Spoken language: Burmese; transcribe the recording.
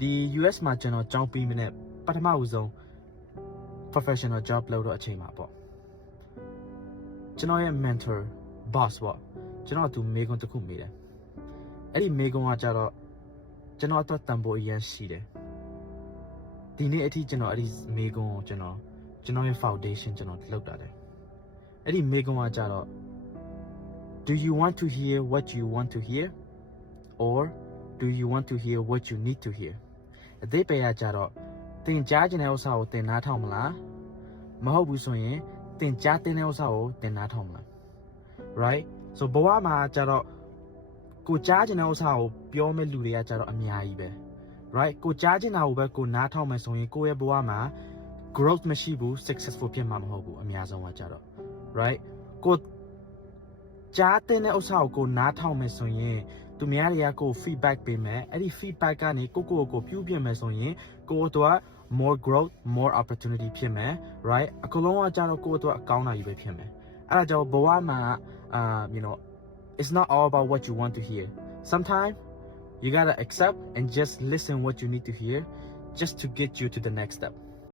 the US မှာကျွန်တော်ကြောင်းပြီးမနဲ့ပထမဦးဆုံး professional job လုပ်တော့အချိန်မှာပေါ့ကျွန်တော်ရဲ့ mentor boss ပေါ့ကျွန်တော်သူမေကွန်တစ်ခုမေးတယ်အဲ့ဒီမေကွန်ကကြတော့ကျွန်တော်အတွက်တန်ဖိုးအရင်ရှိတယ်ဒီနေ့အထိကျွန်တော်အဲ့ဒီမေကွန်ကိုကျွန်တော်ရဲ့ foundation ကျွန်တော်လုပ်တာတယ်အဲ့ဒီမေကွန်ကကြတော့ do you want to hear what you want to hear or do you want to hear what you need to hear အသေးပဲကြတော့သင်ကြားခြင်းတဲ့ဥစ္စာကိုသင်နားထောင်မလားမဟုတ်ဘူးဆိုရင်သင်ကြားတဲ့ဥစ္စာကိုသင်နားထောင်မလား right so ဘဝမှာကြတော့ကိုကြားခြင်းတဲ့ဥစ္စာကိုပြောမဲ့လူတွေကကြတော့အများကြီးပဲ right ကိုကြားခြင်းတာကိုပဲကိုနားထောင်မယ်ဆိုရင်ကိုယ့်ရဲ့ဘဝမှာ growth မရှိဘူး successful ဖြစ်မှာမဟုတ်ဘူးအများဆုံးကကြတော့ right ကိုကြားတဲ့ဥစ္စာကိုနားထောင်မယ်ဆိုရင်သူများတွေကကို feedback ပေးမယ်အဲ့ဒီ feedback ကနေကိုပြုပြင်မယ်ဆိုရင်ကိုတို့က more growth more opportunity ဖြစ်မယ် right အကုန်လုံးကကြတော့ကိုတို့အကောင်းတာကြီးပဲဖြစ်မယ်အဲ့ဒါကြောင့်ဘဝမှာyou know it's not all about what you want to hear sometimes you gotta accept and just listen what you need to hear just to get you to the next step